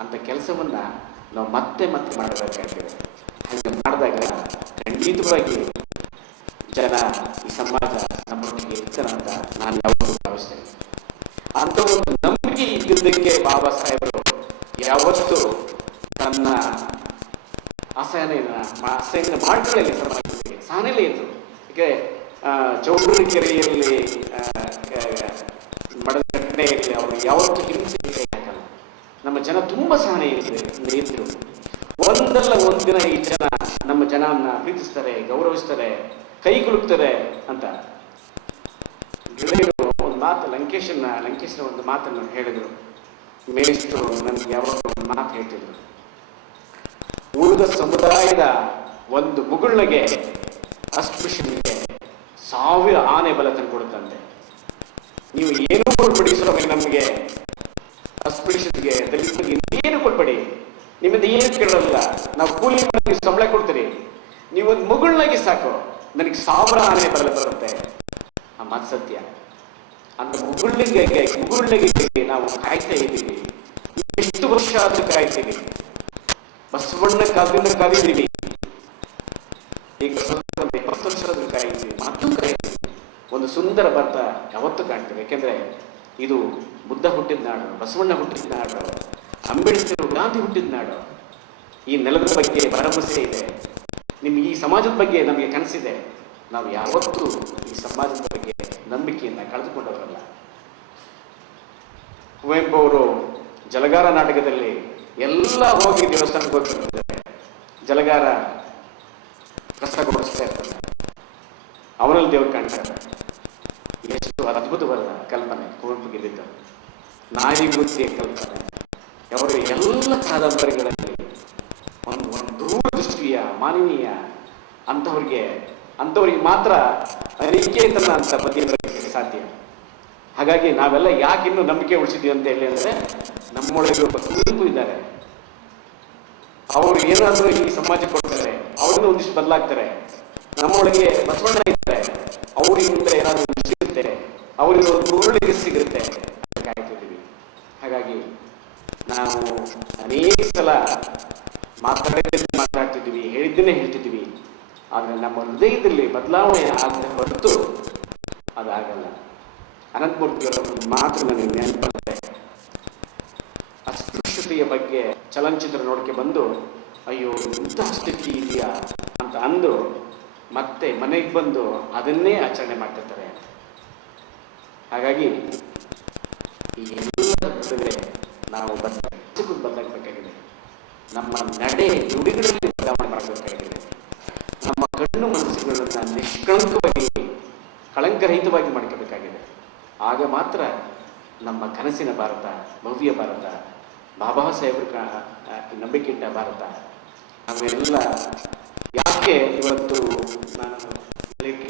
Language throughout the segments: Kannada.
ಅಂತ ಕೆಲಸವನ್ನ ನಾವು ಮತ್ತೆ ಮತ್ತೆ ಮಾಡಬೇಕಾಗ್ತದೆ. ಹಾಗೆ ಮಾಡಿದಾಗ ಖಂಡಿತವಾಗಿ ಜನ, ಈ ಸಮಾಜ ನಮ್ಮೊಟ್ಟಿಗೆ ಇರ್ತಾರ ಅಂತ ನಾನು ಯಾವತ್ತೂ ಭಾವಿಸ್ತೇನೆ. ಅಂತ ಒಂದು ನಂಬಿಕೆ ಇದ್ದುದಕ್ಕೆ ಬಾಬಾ ಸಾಹೇಬರು ಯಾವತ್ತು ತನ್ನ ಅಸಹನೆ ಮಾಡ್ಕೊಳ್ಳಿ ಸಮಾಜಕ್ಕೆ ಸಹನೆಯಲ್ಲೇ ಇದ್ರು. ಈಗ ಚೌಡೂರುಕೆರೆಯಲ್ಲಿ ಮಡದ ಘಟನೆಯಲ್ಲಿ ಅವರು ಯಾವತ್ತೂ ಹಿಂಸೆ ಹಾಕಲ್ಲ. ನಮ್ಮ ಜನ ತುಂಬಾ ಸಹನೆ ಇದ್ರು. ಒಂದಲ್ಲ ಒಂದಿನ ಈ ಜನ ನಮ್ಮ ಜನನ್ನ ಪ್ರೀತಿಸ್ತಾರೆ, ಗೌರವಿಸ್ತಾರೆ, ಕೈ ಕುಲುಕ್ತಾರೆ ಅಂತ ಗೆಳೆಯರು ಒಂದು ಮಾತು ಲಂಕೇಶ್ನ ಒಂದು ಮಾತನ್ನು ಹೇಳಿದ್ರು. ಮೇಷ್ಟ್ರು ನನಗೆ ಯಾವಾಗ ಒಂದು ಮಾತು ಹೇಳ್ತಿದ್ರು, ಉಳಿದ ಸಮುದಾಯದ ಒಂದು ಮುಗುಳ್ನಗೆ ಅಸ್ಪೃಶ್ಯನಿಗೆ 1000 ಆನೆ ಬಲ ತಂದುಕೊಡುತ್ತಂತೆ. ನೀವು ಏನೂ ಕೊಡ್ಬೇಡಿ ಸ್ವಾಮಿ, ನಮಗೆ ಅಸ್ಪೃಶ್ಯತೆಗೆ ದಲಿತರಿಗೆ ಏನು ಕೊಡ್ಬೇಡಿ, ನಿಮ್ಮಿಂದ ಏನು ಕೇಳಲ್ಲ, ನಾವು ಕೂಲಿ ಸಂಬಳ ಕೊಡ್ತೀರಿ, ನೀವೊಂದು ಮುಗುಳ್ನಾಗಿ ಸಾಕು, ನನಗೆ 1000 ಆನೆ ಬಲ ಬರುತ್ತೆ. ಆ ಮಾತು ಸತ್ಯ. ಅಂತ ಮುಗುಳ್ಳಿಗೆ ನಾವು ಕಾಯ್ತಾ ಇದ್ದೀವಿ. ಎಷ್ಟು ವರ್ಷ ಆದ್ರೂ ಕಾಯ್ತೀವಿ. ಬಸವಣ್ಣ ಕಾಲದಿಂದ ಕಾದಿದ್ದೀವಿ. ಈಗ 20 ವರ್ಷದ ಕಾಯ್ತೀವಿ, ಮತ್ತು ಕಾಯ್ತೀವಿ. ಒಂದು ಸುಂದರ ಭಾರತ ಯಾವತ್ತೂ ಕಾಣ್ತೇವೆ. ಯಾಕೆಂದ್ರೆ ಇದು ಬುದ್ಧ ಹುಟ್ಟಿದ ನಾಡು, ಬಸವಣ್ಣ ಹುಟ್ಟಿದ ನಾಡು, ಅಂಬೇಡ್ಕರ್, ಗಾಂಧಿ ಹುಟ್ಟಿದ ನಾಡು. ಈ ನೆಲದ ಬಗ್ಗೆ ಭರವಸೆ ಇದೆ. ನಿಮ್ಗೆ ಈ ಸಮಾಜದ ಬಗ್ಗೆ ನಮಗೆ ಕನಸಿದೆ. ನಾವು ಯಾವತ್ತೂ ಈ ಸಮಾಜದ ಬಗ್ಗೆ ನಂಬಿಕೆಯನ್ನ ಕಳೆದುಕೊಂಡವರಲ್ಲ. ಕುವೆಂಪು ಅವರು ಜಲಗಾರ ನಾಟಕದಲ್ಲಿ ಎಲ್ಲ ಹೋಗಿ ದೇವಸ್ಥಾನಕ್ಕೆ ಹೋಗ್ತಿರ್ತಾರೆ. ಜಲಗಾರ ಕಷ್ಟ ಕೊಡಿಸ್ತಾ ಇರ್ತಾರೆ, ಅವನಲ್ಲಿ ದೇವರು ಕಾಣ್ತಾರೆ. ಎಷ್ಟು ಅದ್ಭುತವಾದ ಕಲ್ಪನೆ ಕುವೆಂಪುಗೆ ಇದ್ದಿದ್ದು, ನಾರಿ ವೃತ್ತಿಯ ಕಲ್ಪನೆ. ಅವರ ಎಲ್ಲ ಕಾದಂಬರಿಗಳಲ್ಲಿ ಒಂದು ದೂರದೃಷ್ಟಿಯ ಮಾನವೀಯ ಅಂಥವ್ರಿಗೆ ಮಾತ್ರ ಅನಿಕೇತನ ಅಂತ ಬದಿಯಕ್ಕೆ ಸಾಧ್ಯ. ಹಾಗಾಗಿ ನಾವೆಲ್ಲ ಯಾಕೆ ಇನ್ನೂ ನಂಬಿಕೆ ಉಳಿಸಿದ್ವಿ ಅಂತ ಹೇಳಿ ಅಂದ್ರೆ, ನಮ್ಮೊಳಗೆ ಒಬ್ಬ ಕುವೆಂಪು ಇದ್ದಾರೆ. ಅವರು ಏನಾದರೂ ಈ ಸಮಾಜಕ್ಕೆ ಕೊಡ್ತಾರೆ, ಅವ್ರನ್ನ ಒಂದಿಷ್ಟು ಬದಲಾಗ್ತಾರೆ. ನಮ್ಮೊಳಗೆ ಬಸವಣ್ಣ ಇದ್ದಾರೆ, ಅವರಿಂದ ಏನಾದರೂ ಸಿಗುತ್ತೆ, ಅವರಿಗೆ ಒಂದು ಉರುಳಿಗೆ ಸಿಗುತ್ತೆ ಕಾಯ್ತಿದ್ದೀವಿ. ಹಾಗಾಗಿ ನಾವು ಅನೇಕ ಸಲ ಮಾತಾಡ್ತಿದ್ದೀವಿ, ಹೇಳಿದ್ದನ್ನೇ ಹೇಳ್ತಿದ್ದೀವಿ. ಆದರೆ ನಮ್ಮ ಹೃದಯದಲ್ಲಿ ಬದಲಾವಣೆ ಆಗದೆ ಹೊರತು ಅದಾಗಲ್ಲ. ಅನಂತಮೂರ್ತಿಯವರ ಮಾತು ನನಗೆ ನೆನಪುತ್ತೆ. ಅಸ್ಪೃಶ್ಯತೆಯ ಬಗ್ಗೆ ಚಲನಚಿತ್ರ ನೋಡಕ್ಕೆ ಬಂದು, ಅಯ್ಯೋ ಇಂಥ ಸ್ಥಿತಿ ಇದೆಯಾ ಅಂತ ಅಂದು ಮತ್ತೆ ಮನೆಗೆ ಬಂದು ಅದನ್ನೇ ಆಚರಣೆ ಮಾಡ್ತಿರ್ತಾರೆ. ಹಾಗಾಗಿ ಈ ಎಲ್ಲ ನಾವು ಬದಲಾಗಬೇಕಾಗಿದೆ. ನಮ್ಮ ನಡೆ ನುಡಿಗಳಲ್ಲಿ ಬದಲಾವಣೆ ಮಾಡಬೇಕಾಗಿದೆ. ನಮ್ಮ ಕಣ್ಣು ಮನಸ್ಸುಗಳನ್ನ ನಿಷ್ಕಳಂಕವಾಗಿ, ಕಳಂಕರಹಿತವಾಗಿ ಮಾಡ್ಕೋಬೇಕಾಗಿದೆ. ಆಗ ಮಾತ್ರ ನಮ್ಮ ಕನಸಿನ ಭಾರತ, ಭವ್ಯ ಭಾರತ, ಬಾಬಾ ಸಾಹೇಬ್ರ ನಂಬಿಕೆಯಿಟ್ಟ ಭಾರತ. ನಾವೆಲ್ಲ ಯಾಕೆ ಇವತ್ತು ನಾನು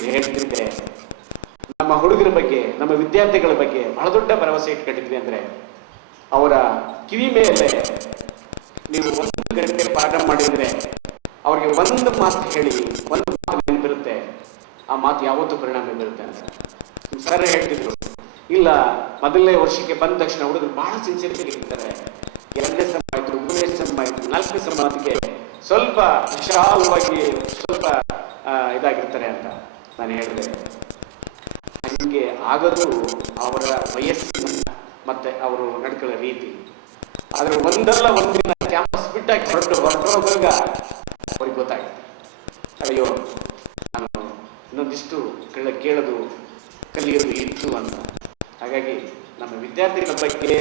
ಹೇಳ್ತಿದ್ದೆ, ನಮ್ಮ ಹುಡುಗರ ಬಗ್ಗೆ, ನಮ್ಮ ವಿದ್ಯಾರ್ಥಿಗಳ ಬಗ್ಗೆ ಬಹಳ ದೊಡ್ಡ ಭರವಸೆ ಇಟ್ಕೊಂಡಿದ್ವಿ ಅಂದ್ರೆ, ಅವರ ಕಿವಿ ಮೇಲೆ ನೀವು 1 ಗಂಟೆ ಪಾಠ ಮಾಡಿದ್ರೆ ಅವ್ರಿಗೆ ಒಂದು ಮಾತು ಹೇಳಿ, ಒಂದು ಮಾತು ನೆನಪಿರುತ್ತೆ. ಆ ಮಾತು ಯಾವತ್ತೂ ಪರಿಣಾಮ ಬೀರುತ್ತೆ ಅಂತ ಸರ್ ಹೇಳ್ತಿದ್ರು. ಇಲ್ಲ, ಮೊದಲನೇ ವರ್ಷಕ್ಕೆ ಬಂದ ತಕ್ಷಣ ಹುಡುಗರು ಬಹಳ ಸಿನ್ಸಿಯರಿಟಿ ಇರ್ತಾರೆ. 2ನೇ ಸಮ ಆಯ್ತು, 3ನೇ ಸಮ ಆಯ್ತು, 4ನೇ ಸಮಾಧಿಗೆ ಸ್ವಲ್ಪ ವಿಶಾಲವಾಗಿ ಸ್ವಲ್ಪ ಇದಾಗಿರ್ತಾರೆ ಅಂತ ನಾನು ಹೇಳಿದೆ. ಹಂಗೆ ಆಗೋದು ಅವರ ವಯಸ್ಸಿನ ಮತ್ತೆ ಅವರು ನಡ್ಕೊಳ್ಳೋ ರೀತಿ. ಆದ್ರೆ ಒಂದಲ್ಲ ಒಂದಿನ ಕ್ಯಾಂಪಸ್ ಬಿಟ್ಟಾಗಿ ಹೊರಟೋಗ ಅವ್ರಿಗೆ ಗೊತ್ತಾಗುತ್ತೆ, ಅಯ್ಯೋ ನಾನು ಇನ್ನೊಂದಿಷ್ಟು ಕೇಳೋದು ಕಲಿಯೋದು ಇತ್ತು ಅಂತ. ಹಾಗಾಗಿ ನಮ್ಮ ವಿದ್ಯಾರ್ಥಿಗಳ ಬಗ್ಗೆ,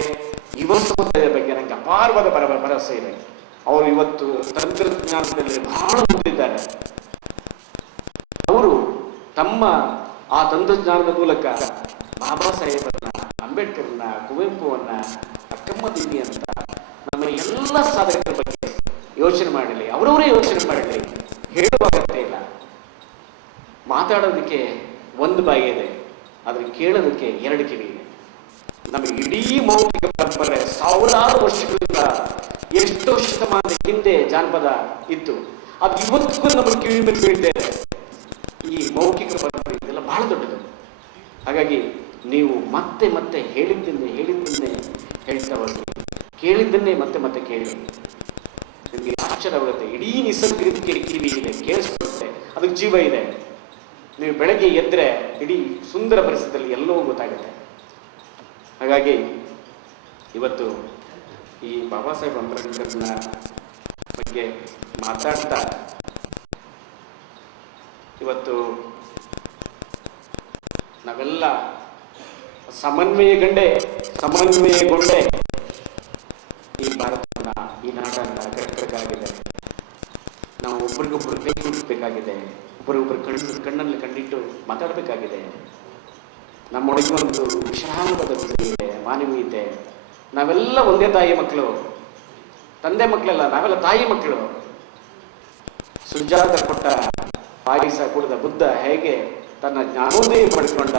ಯುವ ಸಮುದಾಯದ ಬಗ್ಗೆ ನನಗೆ ಅಪಾರವಾದ ಭರವಸೆ ಇದೆ. ಅವರು ಇವತ್ತು ತಂತ್ರಜ್ಞಾನದಲ್ಲಿ ಬಹಳ ಮುಂದಿದ್ದಾರೆ. ಅವರು ತಮ್ಮ ಆ ತಂತ್ರಜ್ಞಾನದ ಮೂಲಕ ಬಾಬಾ ಸಾಹೇಬರನ್ನ, ಅಂಬೇಡ್ಕರ್ನ, ಕುವೆಂಪುವನ್ನ, ಅಕ್ಕಮ್ಮ ದೇವಿ ಅಂತ ನಮ್ಮ ಎಲ್ಲ ಸಾಧಕರ ಬಗ್ಗೆ ಯೋಚನೆ ಮಾಡಲಿ, ಅವರವರೇ ಯೋಚನೆ ಮಾಡಲಿ. ಹೇಳುವ ಅಗತ್ಯ ಇಲ್ಲ. ಮಾತಾಡೋದಕ್ಕೆ ಒಂದು ಬಾಯಿ ಇದೆ, ಆದ್ರೆ ಕೇಳೋದಕ್ಕೆ 2 ಕಿವಿ ಇದೆ. ನಮಗೆ ಇಡೀ ಮೌಖಿಕ ಪರಂಪರೆ ಸಾವಿರಾರು ವರ್ಷಗಳಿಂದ, ಎಷ್ಟೋ ಶತಮಾನದ ಹಿಂದೆ ಜಾನಪದ ಇತ್ತು. ಅದು ಇವತ್ತಿಗೂ ನಮ್ಮ ಕಿವಿ ಮೇಲೆ ಬೀಳ್ತೇವೆ. ಈ ಮೌಖಿಕ ಪರಂಪರೆ ಇದೆಲ್ಲ ಬಹಳ ದೊಡ್ಡದು. ಹಾಗಾಗಿ ನೀವು ಮತ್ತೆ ಮತ್ತೆ ಹೇಳಿದ್ದನ್ನೇ ಹೇಳ್ತಾ ಹೋಗಿ, ಕೇಳಿದ್ದನ್ನೇ ಮತ್ತೆ ಮತ್ತೆ ಕೇಳಿ. ನಿಮಗೆ ಆಶ್ಚರ್ಯವಾಗುತ್ತೆ. ಇಡೀ ನಿಸರ್ಗಕ್ಕೆ ಕಿವಿ ಇದೆ, ಕೇಳಿಸ್ಕೊಡುತ್ತೆ, ಅದಕ್ಕೆ ಜೀವ ಇದೆ. ನೀವು ಬೆಳಗ್ಗೆ ಎದ್ದರೆ ಇಡೀ ಸುಂದರ ಪರಿಸರದಲ್ಲಿ ಎಲ್ಲವೂ ಗೊತ್ತಾಗುತ್ತೆ. ಹಾಗಾಗಿ ಇವತ್ತು ಈ ಬಾಬಾ ಸಾಹೇಬ್ ಅಂಬೇಡ್ಕರ್ನ ಬಗ್ಗೆ ಮಾತಾಡ್ತಾ ಇವತ್ತು ನಾವೆಲ್ಲ ಸಮನ್ವಯಗೊಂಡೇ ಈ ಭಾರತವನ್ನು, ಈ ನಾಡನ್ನು ಕಟ್ಟಬೇಕಾಗಿದೆ. ನಾವು ಒಬ್ರಿಗೊಬ್ರು ಕೈ ಹುಡುಕಬೇಕಾಗಿದೆ, ಒಬ್ಬರೊಬ್ಬರು ಕಣ್ಣಲ್ಲಿ ಕಂಡಿಟ್ಟು ಮಾತಾಡಬೇಕಾಗಿದೆ. ನಮ್ಮೊಳಗೆ ಒಂದು ವಿಶಾಲವಾದ ಇದೆ, ಮಾನವೀಯತೆ. ನಾವೆಲ್ಲ ಒಂದೇ ತಾಯಿ ಮಕ್ಕಳು, ತಂದೆ ಮಕ್ಕಳಲ್ಲ, ನಾವೆಲ್ಲ ತಾಯಿ ಮಕ್ಕಳು. ಸುಜಾತ ಕೊಟ್ಟ ಪಾಯಸ ಕುಡಿದ ಬುದ್ಧ ಹೇಗೆ ತನ್ನ ಜ್ಞಾನೋದಯ ಪಡ್ಕೊಂಡ,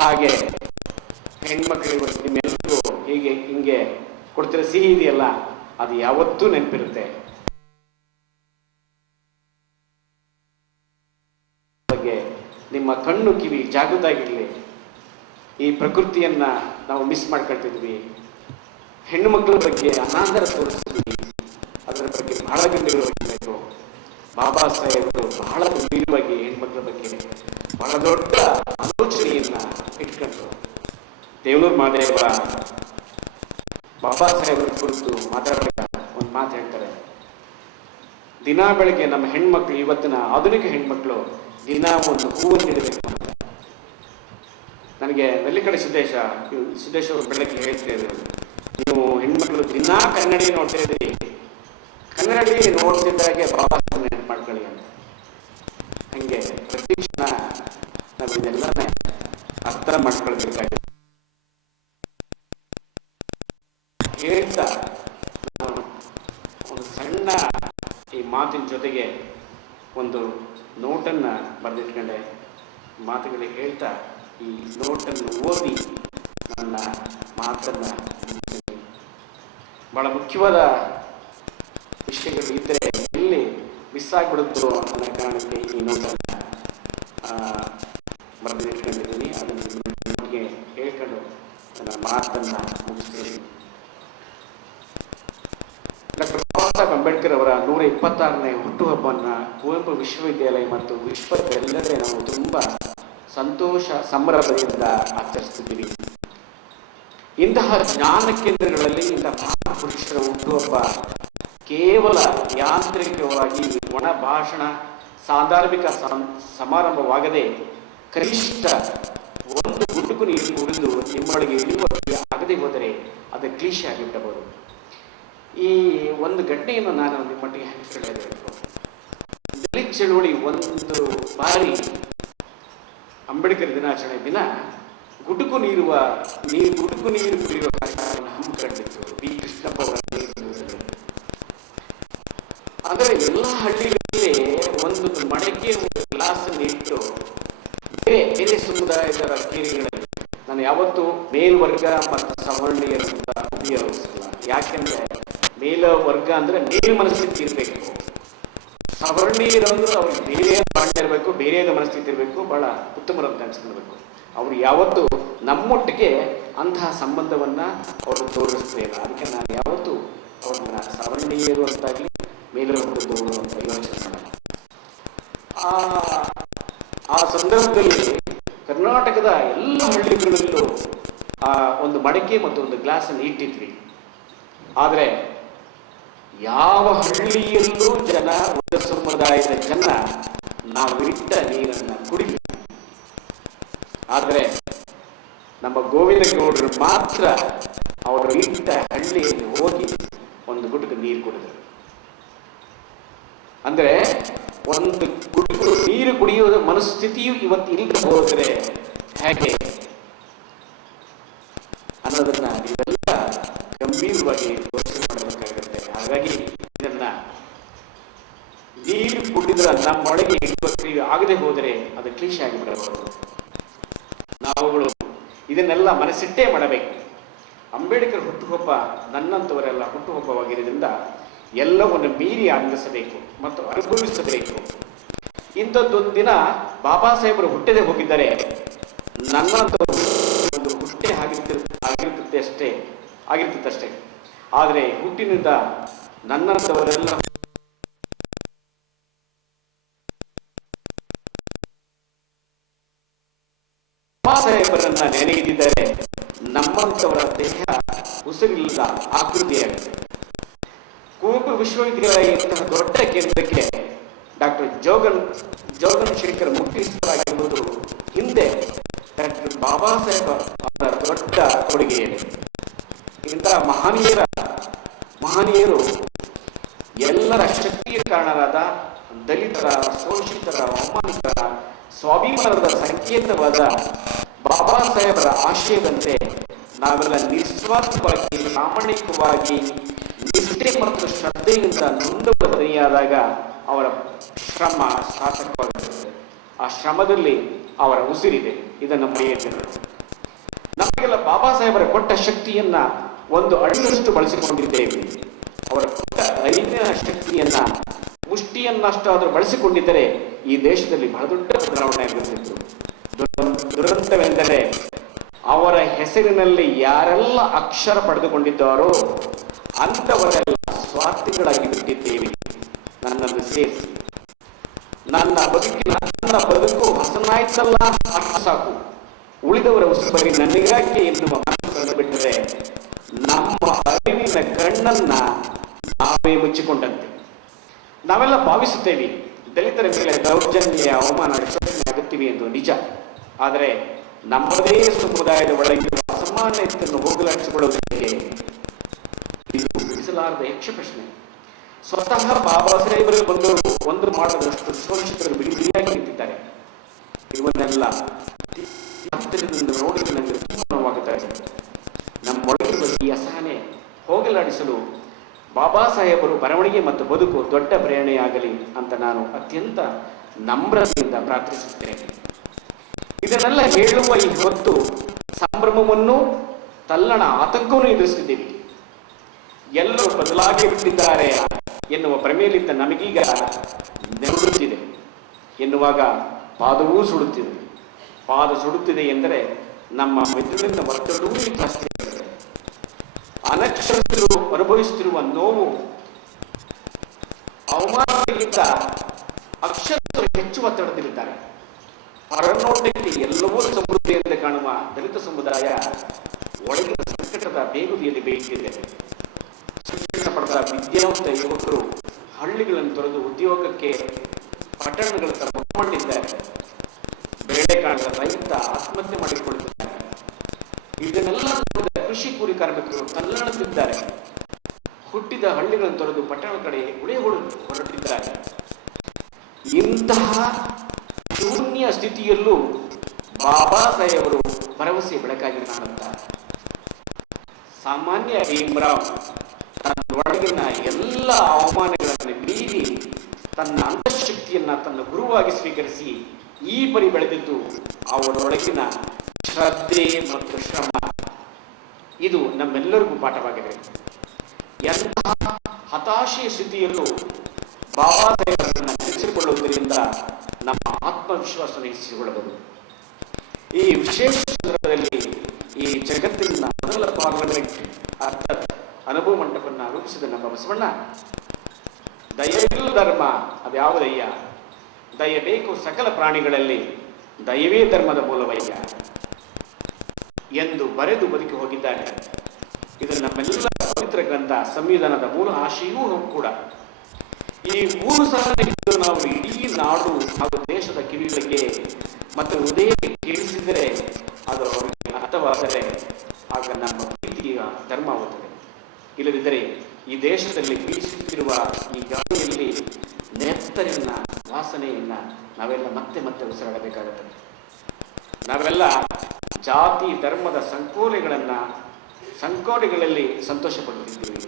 ಹಾಗೆ ಹೆಣ್ಮಕ್ಳಿಗೆ ನಿಮ್ಮೆಲ್ಲರಿಗೂ ಹೀಗೆ ಹಿಂಗೆ ಕೊಡ್ತಿರೋ ಸಿಹಿ ಇದೆಯಲ್ಲ, ಅದು ಯಾವತ್ತೂ ನೆನಪಿರುತ್ತೆ. ಬಗ್ಗೆ ನಿಮ್ಮ ಕಣ್ಣು ಕಿವಿ ಜಾಗೃತ ಆಗಿರಲಿ. ಈ ಪ್ರಕೃತಿಯನ್ನ ನಾವು ಮಿಸ್ ಮಾಡ್ಕೊಳ್ತಿದ್ವಿ. ಹೆಣ್ಣು ಮಕ್ಕಳ ಬಗ್ಗೆ ಅನಾದರ ತೋರಿಸ್ತೀವಿ. ಅದರ ಬಗ್ಗೆ ಬಹಳ ಗಂಭೀರವಾಗಿರಬೇಕು. ಬಾಬಾ ಸಾಹೇಬರು ಬಹಳ ಗಂಭೀರವಾಗಿ ಹೆಣ್ಮಕ್ಳ ಬಗ್ಗೆ ಬಹಳ ದೊಡ್ಡ ಆಲೋಚನೆಯನ್ನ ಇಟ್ಕೊಂಡ್ರು. ದೇವನೂರು ಮಹಾದೇವ ಬಾಬಾ ಸಾಹೇಬರ ಕುರಿತು ಮಾತಾಡುವಾಗ ಒಂದು ಮಾತು ಹೇಳ್ತಾರೆ. ದಿನ ಬೆಳಗ್ಗೆ ನಮ್ಮ ಹೆಣ್ಮಕ್ಳು, ಇವತ್ತಿನ ಆಧುನಿಕ ಹೆಣ್ಮಕ್ಳು ದಿನ ಒಂದು ಹೂವನ್ನು ನೀಡಬೇಕು ಅಂತ. ನನಗೆ ನೆಲ್ಲಿಕಡೆ ಸಿದ್ದೇಶ್ ಅವರು ಬೆಳಗ್ಗೆ ಹೇಳ್ತಾ ಇದ್ರು, ನೀವು ಹೆಣ್ಮಕ್ಳು ದಿನ ಕನ್ನಡಿ ನೋಡ್ತಾ ಇದ್ರಿ, ಕನ್ನಡಿ ನೋಡ್ತಿದ್ದಾಗೆ ಬಾಬಾ ಸಾಹೇಬ್ ನೆನಪು ಮಾಡ್ಕೊಳ್ಳಿ ಅಂತ. ಹಂಗೆ ಪ್ರತಿ ಕ್ಷಣ ನಾವು ಇದೆಲ್ಲನೇ ಅರ್ಥ ಮಾಡ್ಕೊಳ್ಬೇಕಾಗಿದೆ. ಹೇಳ್ತಾ ನಾನು ಒಂದು ಸಣ್ಣ ಈ ಮಾತಿನ ಜೊತೆಗೆ ಒಂದು ನೋಟನ್ನು ಬರೆದಿಟ್ಕೊಂಡೆ. ಮಾತುಗಳಿಗೆ ಹೇಳ್ತಾ ಈ ನೋಟನ್ನು ಓದಿ ನನ್ನ ಮಾತನ್ನು ಮುಗಿಸ್ತೀನಿ. ಬಹಳ ಮುಖ್ಯವಾದ ವಿಷಯಗಳು ಇದ್ದರೆ ಎಲ್ಲಿ ಮಿಸ್ ಆಗಿಬಿಡುತ್ತೋ ಅನ್ನೋ ಕಾರಣಕ್ಕೆ ಈ ನೋಟನ್ನು ಬರೆದಿಟ್ಕೊಂಡಿದ್ದೀನಿ. ಅದನ್ನು ನಿಮಗೆ ಹೇಳ್ಕೊಂಡು ನನ್ನ ಮಾತನ್ನು ಮುಗಿಸ್ತೀನಿ. ಡಾಕ್ಟರ್ ಬಾಬಾ ಸಾಹೇಬ್ ಅಂಬೇಡ್ಕರ್ ಅವರ 126ನೇ ಹುಟ್ಟುಹಬ್ಬವನ್ನು ಕುವೆಂಪು ವಿಶ್ವವಿದ್ಯಾಲಯ ಮತ್ತು ವಿಶ್ವದೆಲ್ಲಡೆ ನಾವು ತುಂಬ ಸಂತೋಷ ಸಂಭ್ರಮದಿಂದ ಆಚರಿಸ್ತಿದ್ದೀವಿ. ಇಂತಹ ಜ್ಞಾನ ಕೇಂದ್ರಗಳಲ್ಲಿ ಇಂತಹ ಮಹಾಪುರುಷರ ಹುಟ್ಟುಹಬ್ಬ ಕೇವಲ ಯಾಂತ್ರಿಕವಾಗಿ ಒಣ ಭಾಷಣ ಸಾಂದರ್ಭಿಕ ಸಮಾರಂಭವಾಗದೆ ಕನಿಷ್ಠ ಒಂದು ಗುಡುಕು ನೀರು ಕುಡಿದು ನಿಮ್ಮೊಳಗೆ ಇಳಿಯುವವರೆಗೆ ಆಗದೆ ಹೋದರೆ ಅದು ಕ್ಲೀಶೆ ಆಗಿಬಿಡಬಹುದು. ಈ ಒಂದು ಘಟನೆಯನ್ನು ನಾನು ನಿಮ್ಮೊಟ್ಟಿಗೆ ಹಂಚಿಕೊಳ್ಳಬೇಕು. ದಲಿತ ಚಳುವಳಿ ಒಂದು ಬಾರಿ ಅಂಬೇಡ್ಕರ್ ದಿನಾಚರಣೆ ದಿನ ಗುಡುಕು ನೀರು ಕುಡಿಯುವ ಕಾರ್ಯಕ್ರಮವನ್ನು ಹಮ್ಮಿಕೊಂಡಿತ್ತು ಬಿ ಕೃಷ್ಣಪ್ಪ ಅವರ ನೇತೃತ್ವದಲ್ಲಿ. ಆದರೆ ಎಲ್ಲ ಹಳ್ಳಿಗಳಲ್ಲಿ ಒಂದು ಮಡಕೆ ಒಂದು ಗ್ಲಾಸ್ ಇಟ್ಟು ಬೇರೆ ಬೇರೆ ಸಮುದಾಯದ ಕೇರಿಗಳಲ್ಲಿ ನಾನು ಯಾವತ್ತೂ ಮೇಲ್ವರ್ಗ ಮತ್ತು ಸವರ್ಣೀಯರು ಅಂತ ಉಪಯೋಗಿಸಲ್ಲ. ಯಾಕೆಂದ್ರೆ ಮೇಲ್ವರ್ಗ ಅಂದ್ರೆ ಮೇಲ್ ಮನಸ್ಥಿತಿ ಇರಬೇಕು, ಸವರ್ಣೀಯರು ಅಂದ್ರೆ ಅವ್ರಿಗೆ ಬೇರೆ ಮಾಡಿರಬೇಕು, ಬೇರೆಯದ ಮನಸ್ಥಿತಿ ಇರಬೇಕು, ಬಹಳ ಉತ್ತಮರಂತ ಅನ್ಸ್ಕೊಳ್ಬೇಕು. ಅವ್ರು ಯಾವತ್ತೂ ನಮ್ಮೊಟ್ಟಿಗೆ ಅಂತಹ ಸಂಬಂಧವನ್ನ ಅವರು ತೋರಿಸ್ತೇವೆ. ಅದಕ್ಕೆ ನಾನು ಯಾವತ್ತೂ ಅವ್ರನ್ನ ಸವರ್ಣೀಯರು ಅಂತಾಗ್ಲಿ ಮೇಲ್ವರ್ಗದವರು ಅಂತ ಯೋಚನೆ ಮಾಡಲ್ಲ. ಆ ಸಂದರ್ಭದಲ್ಲಿ ಕರ್ನಾಟಕದ ಎಲ್ಲ ಹಳ್ಳಿಗಳಲ್ಲೂ ಒಂದು ಮಡಕೆ ಮತ್ತು ಒಂದು ಗ್ಲಾಸ್ ಅನ್ನು ಇಟ್ಟಿದ್ವಿ. ಆದರೆ ಯಾವ ಹಳ್ಳಿಯಲ್ಲೂ ಒಂದು ಸಮುದಾಯದ ಜನ ನಾವು ಇಟ್ಟ ನೀರನ್ನು ಕುಡಿಲಿ. ಆದರೆ ನಮ್ಮ ಗೋವಿಂದಗೌಡರು ಮಾತ್ರ ಅವರು ಇಟ್ಟ ಹಳ್ಳಿಯಲ್ಲಿ ಹೋಗಿ ಒಂದು ಗುಡುಕು ನೀರು ಕುಡಿದರು. ಅಂದ್ರೆ ಒಂದು ಗುಡುಕು ನೀರು ಕುಡಿಯುವ ಮನಸ್ಥಿತಿಯು ಇವತ್ತು ಇಲ್ಲದೆ ಹೋದರೆ ಹೇಗೆ ಅನ್ನೋದನ್ನ ಇವೆಲ್ಲ ಗಂಭೀರವಾಗಿ ಯೋಚನೆ ಮಾಡಬೇಕಾಗುತ್ತೆ. ಹಾಗಾಗಿ ಇದನ್ನ ನೀರು ಕುಡಿದ್ರೆ ನಮ್ಮೊಳಗೆ ಇಡುವ ಕ್ರಿಯೆ ಆಗದೆ ಹೋದರೆ ಅದು ಕ್ಲೀಶೆ ಆಗಿಬಿಡಬಹುದು. ನಾವುಗಳು ಇದನ್ನೆಲ್ಲ ಮನಸ್ಸಿಟ್ಟೇ ಮಾಡಬೇಕು. ಅಂಬೇಡ್ಕರ್ ಹುಟ್ಟುಹಬ್ಬ ನನ್ನಂತವರೆಲ್ಲ ಹುಟ್ಟುಹಬ್ಬವಾಗಿರೋದ್ರಿಂದ ಎಲ್ಲವನ್ನು ಮೀರಿ ಆನಂದಿಸಬೇಕು ಮತ್ತು ಅನುಭವಿಸಬೇಕು. ಇಂಥದ್ದೊಂದು ದಿನ ಬಾಬಾ ಸಾಹೇಬರು ಹುಟ್ಟದೆ ಹೋಗಿದ್ದಾರೆ, ನನ್ನಂತವರು ಒಂದು ಹುಟ್ಟೆ ಆಗಿರುತ್ತೆ ಅಷ್ಟೇ. ಆಗಿರ್ತಿತ್ತಷ್ಟೇ. ಆದರೆ ಹುಟ್ಟಿನಿಂದ ನನ್ನಂಥವರೆಲ್ಲ ಸಾಹೇಬರನ್ನ ನೆನೆಯುತ್ತಿದ್ದರೆ ನಮ್ಮಂಥವರ ದೇಹ ಉಸಿರಿಲ್ಲದ ಆಕೃತಿಯಾಗಿದೆ. ಕುವೆಂಪು ವಿಶ್ವವಿದ್ಯಾಲಯ ಇಂತಹ ದೊಡ್ಡ ಕೇಂದ್ರಕ್ಕೆ ಡಾಕ್ಟರ್ ಜೋಗನ್ ಶೇಖರ್ ಮುಖ್ಯಸ್ಥರಾಗಿರುವುದು ಹಿಂದೆ ಡಾಕ್ಟರ್ ಬಾಬಾ ಸಾಹೇಬ್ ಅವರ ದೊಡ್ಡ ಕೊಡುಗೆಯಿದೆ. ಇಂತಹ ಮಹನೀಯರು ಎಲ್ಲರ ಶಕ್ತಿಯ ಕಾರಣರಾದ ದಲಿತರ, ಶೋಷಿತರ, ಅವಮಾನಿತರ ಸ್ವಾಭಿಮಾನದ ಸಂಕೇತವಾದ ಬಾಬಾ ಸಾಹೇಬರ ಆಶಯದಂತೆ ನಾವೆಲ್ಲ ನಿಸ್ವಾರ್ಥವಾಗಿ, ಪ್ರಾಮಾಣಿಕವಾಗಿ, ನಿಷ್ಠೆ ಮತ್ತು ಶ್ರದ್ಧೆಯಿಂದ ನೊಂದವದನಿಯಾದಾಗ ಅವರ ಶ್ರಮ ಸಾರ್ಥಕವಾಗುತ್ತದೆ. ಆ ಶ್ರಮದಲ್ಲಿ ಅವರ ಉಸಿರಿದೆ. ಇದನ್ನು ಮರೆಯುತ್ತೇವೆ. ನಮಗೆಲ್ಲ ಬಾಬಾ ಸಾಹೇಬರ ಕೊಟ್ಟ ಶಕ್ತಿಯನ್ನ ಒಂದು ಅಡಿಯಷ್ಟು ಬಳಸಿಕೊಂಡಿದ್ದೇವೆ. ಅವರ ಕೊಟ್ಟ ಅರಿವಿನ ಶಕ್ತಿಯನ್ನ ಮುಷ್ಟಿಯನ್ನಷ್ಟಾದರೂ ಬಳಸಿಕೊಂಡಿದ್ದರೆ ಈ ದೇಶದಲ್ಲಿ ಬಹಳ ದೊಡ್ಡ ಬದಲಾವಣೆ ಆಗುತ್ತಿತ್ತು. ದುರಂತವೆಂದರೆ ಅವರ ಹೆಸರಿನಲ್ಲಿ ಯಾರೆಲ್ಲ ಅಕ್ಷರ ಪಡೆದುಕೊಂಡಿದ್ದಾರೋ ಅಂಥವರೆಲ್ಲ ಸ್ವಾರ್ಥಿಗಳಾಗಿ ಬಿಟ್ಟಿದ್ದೇವೆ. ನನ್ನನ್ನು ಸೇರಿಸಿ ನನ್ನ ಬದುಕು ಹಸನಾಯ್ತಲ್ಲ ಅಷ್ಟು ಸಾಕು, ಉಳಿದವರ ಉಸುಬರಿ ನನಗಾಕೆ ಎನ್ನುವ ಮನಸ್ಸನ್ನು ಬಿಟ್ಟರೆ ನಮ್ಮ ಅರಿವಿನ ಕಣ್ಣನ್ನ ನಾವೇ ಮುಚ್ಚಿಕೊಂಡಂತೆ. ನಾವೆಲ್ಲ ಭಾವಿಸುತ್ತೇವೆ ದಲಿತರ ಮೇಲೆ ದೌರ್ಜನ್ಯ, ಅವಮಾನ, ಶೋಷಣೆ ಆಗುತ್ತಿವೆ ಎಂದು ನಿಜ. ಆದರೆ ನಮ್ಮದೇ ಸಮುದಾಯದ ಒಳಗಿರುವ ಅಸಮಾನತೆಯನ್ನು ಹೋಗಲಾಡಿಸಿಕೊಳ್ಳುವುದಕ್ಕೆ ಇದು ಬಿಡಿಸಲಾರದ ಯಕ್ಷ ಪ್ರಶ್ನೆ. ಸ್ವತಃ ಬಾಬಾ ಸಾಹೇಬರು ಬಂದವರು ಒಂದು ಮಾಡದಷ್ಟು ಶೋಷಿತರು ಬಿಡಿಯಾಗಿ ನಿಂತಿದ್ದಾರೆ. ಇವನ್ನೆಲ್ಲ ಹತ್ತಿರದಿಂದ ನೋಡಿ ನನಗೆ ಪೂರ್ಣವಾಗುತ್ತಾರೆ. ನಮ್ಮೊಳಗಿರುವ ಈ ಅಸಹನೆ ಹೋಗಲಾಡಿಸಲು ಬಾಬಾ ಸಾಹೇಬರು ಬರವಣಿಗೆ ಮತ್ತು ಬದುಕು ದೊಡ್ಡ ಪ್ರೇರಣೆಯಾಗಲಿ ಅಂತ ನಾನು ಅತ್ಯಂತ ನಮ್ರತೆಯಿಂದ ಪ್ರಾರ್ಥಿಸುತ್ತೇನೆ. ಇದನ್ನೆಲ್ಲ ಹೇಳುವ ಈ ಹೊತ್ತು ಸಂಭ್ರಮವನ್ನು, ತಲ್ಲಣ, ಆತಂಕವನ್ನು ಎದುರಿಸುತ್ತಿದ್ದೀವಿ. ಎಲ್ಲರೂ ಬದಲಾಗಿ ಬಿಟ್ಟಿದ್ದಾರೆ ಎನ್ನುವ ಭ್ರಮೆಯಲ್ಲಿದ್ದ ನಮಗೀಗ ನೆರಳುತ್ತಿದೆ ಎನ್ನುವಾಗ ಪಾದವೂ ಸುಡುತ್ತಿದೆ. ಪಾದ ಸುಡುತ್ತಿದೆ ಎಂದರೆ ನಮ್ಮ ಮೆದುಳಿನ ಒತ್ತಡವೂ ಜಾಸ್ತಿ. ಅನಕ್ಷರಸ್ಥರು ಅನುಭವಿಸುತ್ತಿರುವ ನೋವು, ಅವಮಾನಗಳಿಂದ ಅಕ್ಷರಸ್ಥರು ಹೆಚ್ಚು ಒತ್ತಡದಲ್ಲಿದ್ದಾರೆ. ಹೊರನೋಟಕ್ಕೆ ಎಲ್ಲವೂ ಸಮೃದ್ಧಿಯಿಂದ ಕಾಣುವ ದಲಿತ ಸಮುದಾಯ ಒಳಗಿನ ಸಂಕಟದ ಬೇಗುದಿಯಲ್ಲಿ ಬೇಯುತ್ತಿದೆ. ಶಿಕ್ಷಣ ಪಡೆದ ವಿದ್ಯಾವಂತ ಯುವಕರು ಹಳ್ಳಿಗಳನ್ನು ತೊರೆದು ಉದ್ಯೋಗಕ್ಕೆ ಪಟ್ಟಣಗಳತ್ತ ಮುಖಮಂಡಿದ್ದಾರೆ. ಬೆಳೆ ಕಾಣದ ರೈತ ಆತ್ಮಹತ್ಯೆ ಮಾಡಿಕೊಳ್ಳುತ್ತಿದ್ದಾರೆ. ಇದನ್ನೆಲ್ಲ ಕೃಷಿ ಕೂಲಿ ಕಾರ್ಮಿಕರು ತಲ್ಲಣದಿದ್ದಾರೆ. ಹುಟ್ಟಿದ ಹಳ್ಳಿಗಳನ್ನು ತೊರೆದು ಪಟ್ಟಣ ಕಡೆ ಹೊರಟಿದ್ದಾರೆ. ಇಂತಹ ಶೂನ್ಯ ಸ್ಥಿತಿಯಲ್ಲೂ ಬಾಬಾ ಸಾಹೇಬರು ಭರವಸೆ ಬೆಳಕಾಗಿ ಕಾಣುತ್ತಾರೆ. ಸಾಮಾನ್ಯ ಭೀಮರಾವ್ ತನ್ನೊಳಗಿನ ಎಲ್ಲ ಅವಮಾನಗಳನ್ನು ಮೀರಿ ತನ್ನ ಅಂತಃಶಕ್ತಿಯನ್ನ ತನ್ನ ಗುರುವಾಗಿ ಸ್ವೀಕರಿಸಿ ಈ ಪರಿ ಬೆಳೆದಿದ್ದು ಅವರೊಳಗಿನ ಶ್ರದ್ಧೆ ಮತ್ತು ಶ್ರಮ. ಇದು ನಮ್ಮೆಲ್ಲರಿಗೂ ಪಾಠವಾಗಿದೆ. ಎಂತಹ ಹತಾಶೆಯ ಸ್ಥಿತಿಯಲ್ಲೂ ಬಾಬಾ ಸಾಹೇಬರನ್ನು ನೆನೆಸಿಕೊಳ್ಳುವುದರಿಂದ ನಮ್ಮ ಆತ್ಮವಿಶ್ವಾಸವನ್ನು ಹೆಚ್ಚಿಸಿಕೊಳ್ಳಬಹುದು. ಈ ವಿಶೇಷ ಸಂದರ್ಭದಲ್ಲಿ ಈ ಜಗತ್ತಿನ ಮೊದಲ ಪಾರ್ಲಿಮೆಂಟ್ ಅರ್ಥಾತ್ ಅನುಭವ ಮಂಟಪವನ್ನು ರೂಪಿಸಿದ ನಮ್ಮ ಬಸವಣ್ಣ, ದಯವಿಲ್ಲ ಧರ್ಮ ಅದ್ಯಾವುದಯ್ಯ, ದಯಬೇಕು ಸಕಲ ಪ್ರಾಣಿಗಳಲ್ಲಿ, ದಯವೇ ಧರ್ಮದ ಮೂಲವಯ್ಯ ಎಂದು ಬರೆದು ಬದುಕಿ ಹೋಗಿದ್ದಾರೆ. ಇದು ನಮ್ಮೆಲ್ಲ ಪವಿತ್ರ ಗ್ರಂಥ ಸಂವಿಧಾನದ ಮೂಲ ಆಶಯವೂ ಕೂಡ. ಈ 3 ಸಾಲನ್ನು ನಾವು ಇಡೀ ನಾಡು ಹಾಗೂ ದೇಶದ ಕಿವಿಗಳಿಗೆ ಮತ್ತು ಹೃದಯಕ್ಕೆ ಕೇಳಿಸಿದರೆ, ಅದು ಅವರಿಗೆ ಅರ್ಥವಾದರೆ ಆಗ ನಮ್ಮ ಪ್ರೀತಿಯ ಧರ್ಮವಾಗುತ್ತದೆ. ಇಲ್ಲದಿದ್ದರೆ ಈ ದೇಶದಲ್ಲಿ ಬೀಸುತ್ತಿರುವ ಈ ಗಾಳಿಯಲ್ಲಿ ನೆತ್ತರಿನ ವಾಸನೆಯನ್ನ ನಾವೆಲ್ಲ ಮತ್ತೆ ಮತ್ತೆ ಉಸಿರಾಡಬೇಕಾಗುತ್ತದೆ. ನಾವೆಲ್ಲ ಜಾತಿ ಧರ್ಮದ ಸಂಕೋಲೆಗಳಲ್ಲಿ ಸಂತೋಷ ಪಡುತ್ತಿದ್ದೀವಿ.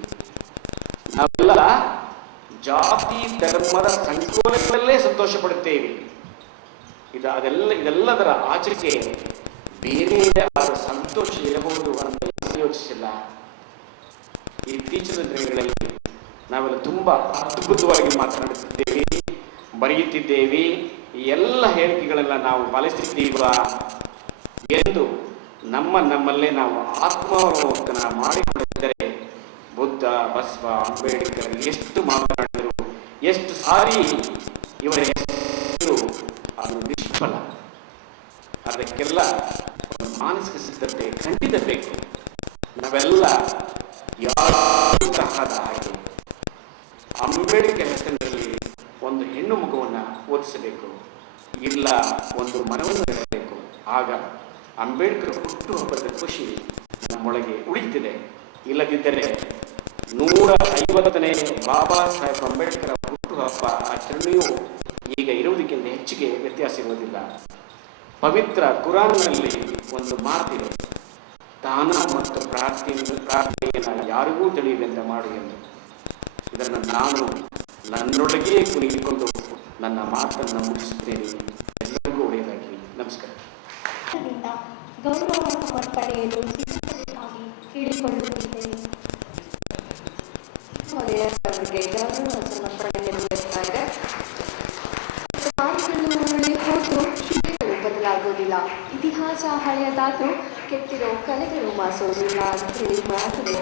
ನಾವೆಲ್ಲ ಜಾತಿ ಧರ್ಮದ ಸಂಕೋಲೆಗಳಲ್ಲೇ ಸಂತೋಷ ಪಡುತ್ತೇವೆ. ಇದೆಲ್ಲದರ ಆಚೆಗೆ ಬೇರೆ ಆದ ಸಂತೋಷ ಇರಬಹುದು ಅಂತ ಯೋಚಿಸಿಲ್ಲ. ಇತ್ತೀಚಿನ ದಿನಗಳಲ್ಲಿ ನಾವೆಲ್ಲ ತುಂಬಾ ಅದ್ಭುತವಾಗಿ ಮಾತನಾಡುತ್ತಿದ್ದೇವೆ, ಬರೆಯುತ್ತಿದ್ದೇವೆ. ಈ ಎಲ್ಲ ಹೇಳಿಕೆಗಳೆಲ್ಲ ನಾವು ಪಾಲಿಸುತ್ತೀವ ಎಂದು ನಮ್ಮಲ್ಲೇ ನಾವು ಆತ್ಮಾವಲೋಕನ ಮಾಡಿಕೊಳ್ಳಬೇಕು. ಬುದ್ಧ, ಬಸವ, ಅಂಬೇಡ್ಕರ್ ಎಷ್ಟು ಮಾತನಾಡಿದರು, ಎಷ್ಟು ಸಾರಿ ಇವರ ಹೆಸರು, ಅದು ನಿಷ್ಫಲ. ಅದಕ್ಕೆಲ್ಲ ಒಂದು ಮಾನಸಿಕ ಸಿದ್ಧತೆ ಖಂಡಿತ ಬೇಕು. ನಾವೆಲ್ಲ ಯಾವ ತರಹದ ಹಾಗೆ ಅಂಬೇಡ್ಕರ್ ಹೆಸರಿನಲ್ಲಿ ಒಂದು ಹೆಣ್ಣು ಮಗುವನ್ನು ಓದಿಸಬೇಕು, ಇಲ್ಲ ಒಂದು ಮನವನ್ನು ಇಡಬೇಕು. ಆಗ ಅಂಬೇಡ್ಕರ್ ಹುಟ್ಟುಹಬ್ಬದ ಖುಷಿ ನಮ್ಮೊಳಗೆ ಉಳಿತಿದೆ. ಇಲ್ಲದಿದ್ದರೆ 150ನೇ ಬಾಬಾ ಸಾಹೇಬ್ ಅಂಬೇಡ್ಕರ್ ಹುಟ್ಟುಹಬ್ಬ ಆಚರಣೆಯು ಈಗ ಇರುವುದಕ್ಕಿಂತ ಹೆಚ್ಚಿಗೆ ವ್ಯತ್ಯಾಸ ಇರುವುದಿಲ್ಲ. ಪವಿತ್ರ ಕುರಾನ್ನಲ್ಲಿ ಒಂದು ಮಾತಿದೆ, ದಾನ ಮತ್ತು ಪ್ರಾರ್ಥನೆಯನ್ನು ಯಾರಿಗೂ ತಿಳಿಯುವಂತೆ ಮಾಡು ಎಂದು. ಇದನ್ನು ನಾನು ನನ್ನೊಳಗೆ ಕುಣಿದುಕೊಂಡು ನನ್ನ ಮಾತನ್ನು ಮುಗಿಸುತ್ತೇನೆ. ಎಲ್ಲರಿಗೂ ಒಳ್ಳೆಯದಾಗಿ. ನಮಸ್ಕಾರ. ಗೌರವ ಸಮರ್ಪಣೆಯನ್ನು ಶಿಕ್ಷಕರಿಗಾಗಿ ಕೇಳಿಕೊಳ್ಳುತ್ತಿದ್ದೇನೆ. ಅವರಿಗೆ ಗೌರವ ಸಮರ್ಪಣೆ ನೀಡುತ್ತಾ ಇದೆ. ಶಿಕ್ಷಕರು ಬದಲಾಗುವುದಿಲ್ಲ, ಇತಿಹಾಸ ಹಳೆಯದಾದರೂ ಕೆತ್ತಿರೋ ಕಲೆಗಳು ಮಾಸೋದಿಲ್ಲ ಅಂತ ಹೇಳಿ ಮಾತಿದೆ.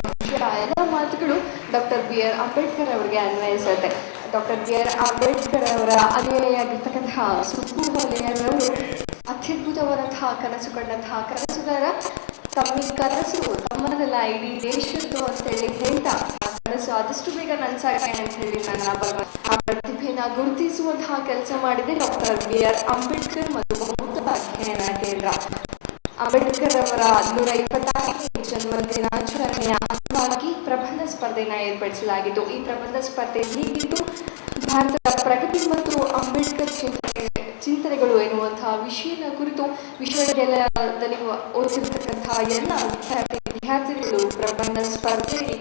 ಎಲ್ಲ ಮಾತುಗಳು ಡಾಕ್ಟರ್ BR ಅಂಬೇಡ್ಕರ್ ಅವರಿಗೆ ಅನ್ವಯಿಸುತ್ತೆ. ಡಾಕ್ಟರ್ BR ಅಂಬೇಡ್ಕರ್ ಅವರ ಅನುಯಾಯಿಯಾಗಿರ್ತಕ್ಕಂತಹ ಸುಬ್ಬು ಹೊಲೆಯರವರು ಅತ್ಯದ್ಭುತವಾದಂತಹ ಕನಸು ಕಂಡಂತಹ ಕನಸುಗಾರ. ತಮ್ಮನೆಲ್ಲ ಇಡೀ ದೇಶದ್ದು ಅಂತೇಳಿ ಹೇಳ್ತಾ ಆ ಕನಸು ಆದಷ್ಟು ಬೇಗ ನನಸಾಗಲಿ ಅಂತ ಹೇಳಿ ನನ್ನ ಆ ಪ್ರತಿಭೆನ ಗುರುತಿಸುವಂತಹ ಕೆಲಸ ಮಾಡಿದೆ ಡಾಕ್ಟರ್ BR ಅಂಬೇಡ್ಕರ್ ಮತ್ತು ಬೌದ್ಧ ಅಧ್ಯಯನ ಕೇಂದ್ರ. ಅಂಬೇಡ್ಕರ್ ಅವರ 126ನೇ ಜನ್ಮ ದಿನಾಚರಣೆಯ ಅಂಗವಾಗಿ ಪ್ರಬಂಧ ಸ್ಪರ್ಧೆಯನ್ನು ಏರ್ಪಡಿಸಲಾಗಿತ್ತು. ಈ ಪ್ರಬಂಧ ಸ್ಪರ್ಧೆ ಹೀಗಿದ್ದು, ಭಾರತದ ಪ್ರಗತಿ ಮತ್ತು ಅಂಬೇಡ್ಕರ್ ಚಿಂತನೆಗಳು ಎನ್ನುವಂತಹ ವಿಷಯದ ಕುರಿತು ವಿಶ್ವವಿದ್ಯಾಲಯದಲ್ಲಿ ಓದಿರ್ತಕ್ಕಂತಹ ಎಲ್ಲ ವಿದ್ಯಾರ್ಥಿಗಳು ಪ್ರಬಂಧ ಸ್ಪರ್ಧೆಯಲ್ಲಿ